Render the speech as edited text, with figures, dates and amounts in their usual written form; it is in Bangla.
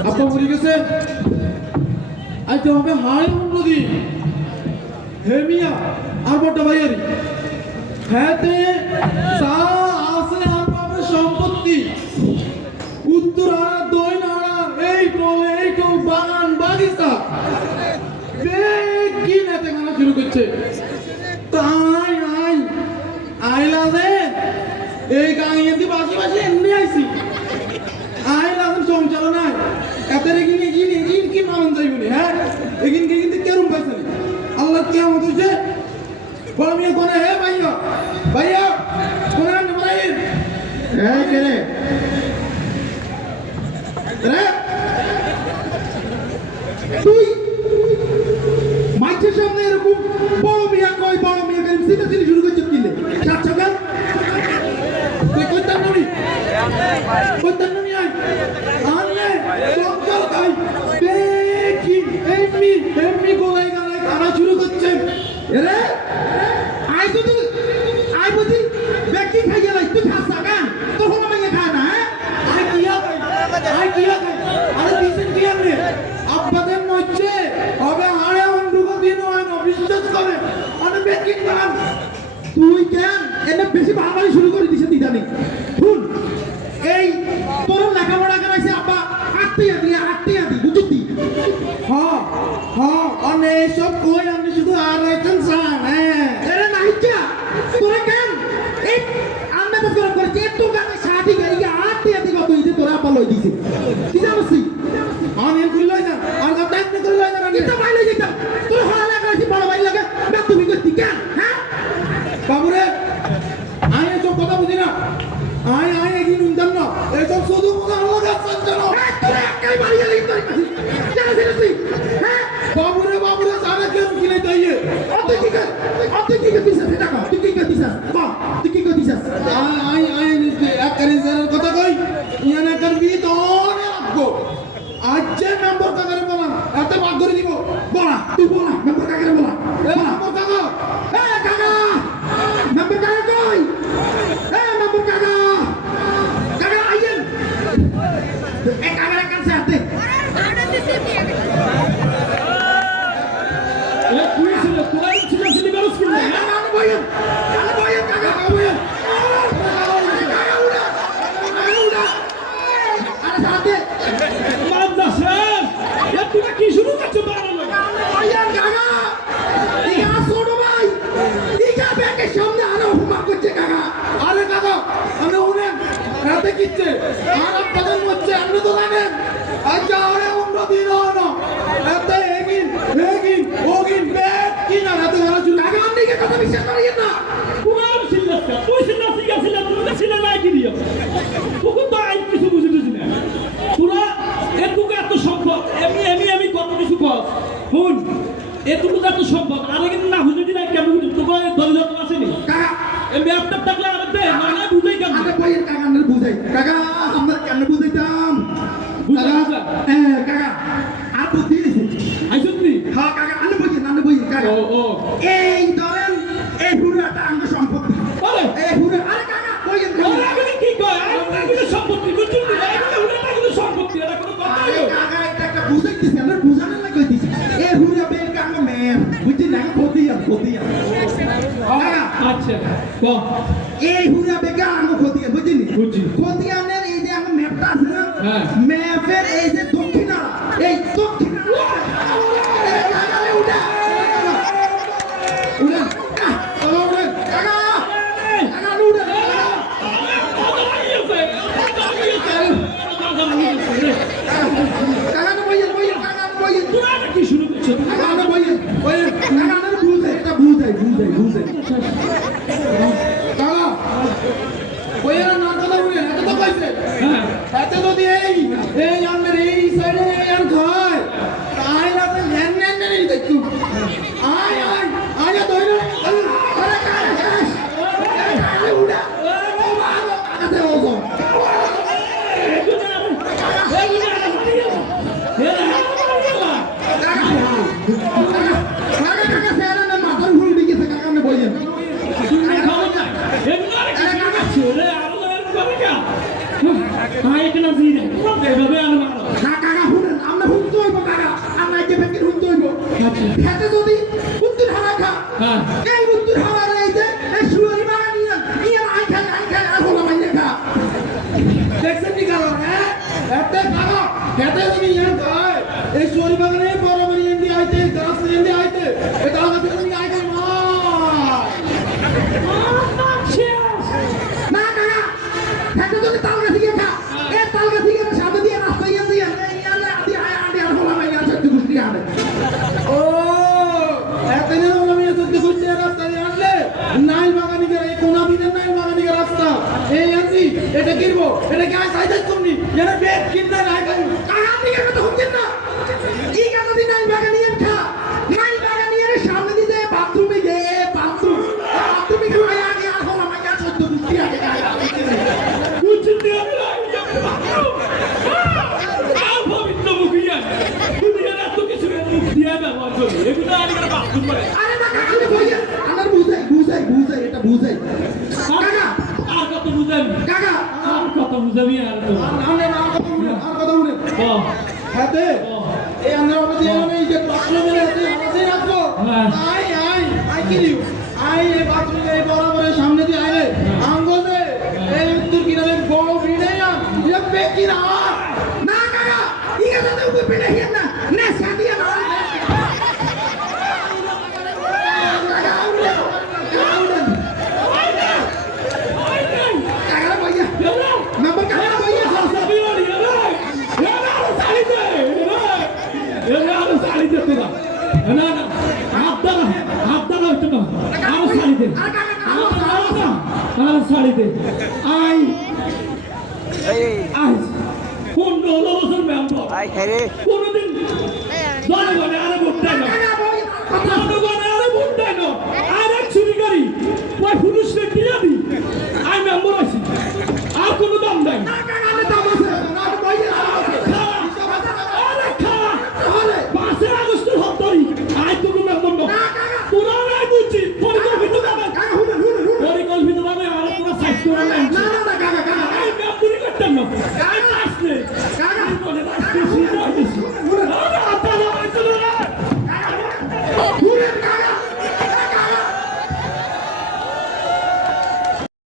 আপা মরে গেছে আইতে হবে হাই নদী হেমিয়া আর বড় ভাইয়ের হ্যাঁতে চা আছে আর পাবে সম্পত্তি উত্তর হারা দই নাড়া এই তো বাগান বাগিচা কি নেতে গানা শুরু করছে তাই আইলা দে এই গাঁয়েতে বাসি এমনি আইছি আইলা সংসার নাই এতের এগিন কি মানন যাইবনি হ্যাঁ এগিন কিন্তু কেরম পাইছে আল্লাহ কিয়ামত হইছে বড় মিয়া কোনে হে ভাইয়া কোনে না ভাই এই কেরে রে তুই মাইকের সামনে এরকম বড় মিয়া কেন সিনেসিনি শুরু করছিস কিলে সাতটা গান তুই কইতাম ননি আই আনলে চল তাই দেখি এমনি গোলাই গালাই খানা শুরু করছে এরে আই বুঝি ব্যক্তি খাই গেল তুই খাস না তোর হলো মাইয়া খায় না আই কিয়া খাই আরে দিছেন কি আমনে আব্বাদের নচ্ছে হবে আরে অন্ডুকো দিন হয় না বিশ্বাস করে আরে ব্যক্তি খান তুই কেন এনে বেশি বাড়াবাড়ি শুরু করে দিছে দিদানি শুন এই তোর লেখাপড়া করাইছে আব্বা আটটিয়া দি বুঝতি অনে সব কই আমি শুধু আর একজন সান হ্যাঁ এরে নাইচা তোরা কেন এই আমরা তো করে তোর গানে শাদি গাই আটটিয়া দি কত ইতে তোরা আব্বা লই দিছে কি জানোসি আনে কই লই না আর কথা একনে কই লই না আমি তো ভাই লই যাইতাম তোর হালা করাইছি বড় ভাই লাগে না তুমি কইতি কেন হ্যাঁ বাবুরে আয় সব কথা বুঝি না আয় এগিয়ে নুনতাম না এইসব শুধু আল্লাহ গাছ জানো তোরা একাই বাড়ি গেলি তোর কাছে হ্যাঁ বাবুরে সারা কেন কিনে দইয়ে তুই কি করছিস এটা কর তুই কি করছিস বাহ তুই কি করছিস আয় এক কারিজের কথা কই ইয়ানা করবি তোর রাখবো আজ যে নম্বর কাগরে বলা এত ভাগ করে দিব বলা তুই বলা নম্বর কাগরে বলা নম্বর কাগজ কাকা নম্বর কাগজ কই নম্বর কাগজ আইয়েন এক কাগরে কাছে আতে কিচ্ছে আর আপনাদের মধ্যে আমরা তো জানেন আচ্ছা আরে আমরা দিন না এত ওগিন ব্যাগ কি না রাতে ধরা চুল আগে আপনি কি কথা বিশ্বাস করেন না পুরাম সিল্লাসটা তুই সিল্লাসি গেছিস তুমি সিল্লা নাই কি দিও তুই তো আই কিছু বুঝিস না পুরা এটুকু এত সম্পদ আমি কত কিছু কর শুন এটুকু এত সম্পদ আরে কিন্তু না বুঝিস না কেমন তোকে দলিলত আছে নি কাকা এই ম্যাপটা থাকলে আর দে মানে বুঝাই কেমন আরে ভাই কাকা আমরা বুঝাই কাকা আমরা কেন বুঝাইতাম বুঝা কাকা আর বুদ্ধি দিছে আইছনি হ্যাঁ কাকা আনে বুঝি কাকা ও এই ধরেন এই হুরাটা আমাদের সম্পত্তি বলে এই হুরা আরে কাকা কইেন আরে কি কয় আরে সম্পত্তি বুঝছেন এই হুরাটা কিন্তু সম্পত্তি এটা কোনো কথা হলো কাকা এটা একটা বুঝাইতেছে আমরা বুঝানোর লাগি কইতেছি এই হুরা বের কাঙ্গ ম্যাপ বুঝছেন না ক্ষতি আচ্ছা কো এই হুরা বেগা আঙ্গ ক্ষতি বুঝছি ক্ষতি আনের এই যে আঙ্গ ম্যাপটা আছে না হ্যাঁ ম্যাপের এই যে দক্ষিণা এই দক্ষিণা কাকালে উঠা এতে কাকা এতে তুমি ইয়ার গায় এই চোরি বাগানে বড় বড় এন্ডি আইতে গাছ এন্ডি আইতে এ কাকা তুমি আইতে মা না কাকা এটা যদি তালগা থেকে খা এ তালগা থেকে সামনে দিয়ে রাস্তা ইয়ে দিয়ে ইয়ালে আদি আদি আর হলা মাইয়া সত্যি গুষ্টি আনে ও এতে না হলা মাইয়া সত্যি গুষ্টি রাস্তা দিয়ে আনলে নাই বাগানিকে এই কোনা দিনের নাই বাগানিকে রাস্তা এই আনছি এটা কিনবো এটা কি আই সাইজ করনি এর বেড কিনতে নাই কাকা দিকে কথা হচ্ছে না ই কাকা দিন নাই বাগানিয়ে খা নাই বাগানিয়ে সামনে দিয়ে বাথরুমে গে বাথরুমে গে মাইয়া আগে আর হলা মাইয়া সত্যি গুষ্টি আনে कुछ दिया मिला आप पवित्र मुखिया दुनिया ने तो किसी ने मुख दिया ना वाचो ये भी ना आने का बात सुन पड़े আরে না কাকা কইয়া আমার বুঝাই এটা বুঝাই কাকা আর কত বুঝেন কাকা আর কত বুঝাবি আর তো আর কথা বলে হাতে এই আমরা আমাদের এই যে বাথরুমে আছে আমাদের রাখো আই কি দিও আই এই বাথরুমে এই বরাবরের সামনে দিয়ে আইলে আঙ্গলে এই উত্তর কিনারে বড় ভিড়ে না ये বেকি না না কাকা ইগা তো উপর পেটে হিয়া না না সাদিয়া না नंबर कहाँ भैया सभी वाली है ना साली दे ये यार साली दे तेरा ना ना आप दर चुका आप साली दे आप साली दे आई कौन डोलो बसन में हम आई खैरे कौन दिन दोनों बने आरे बुट्टे ना दोनों बने आरे बुट्टे ना आरे चुरी करी कोई पुलिस ने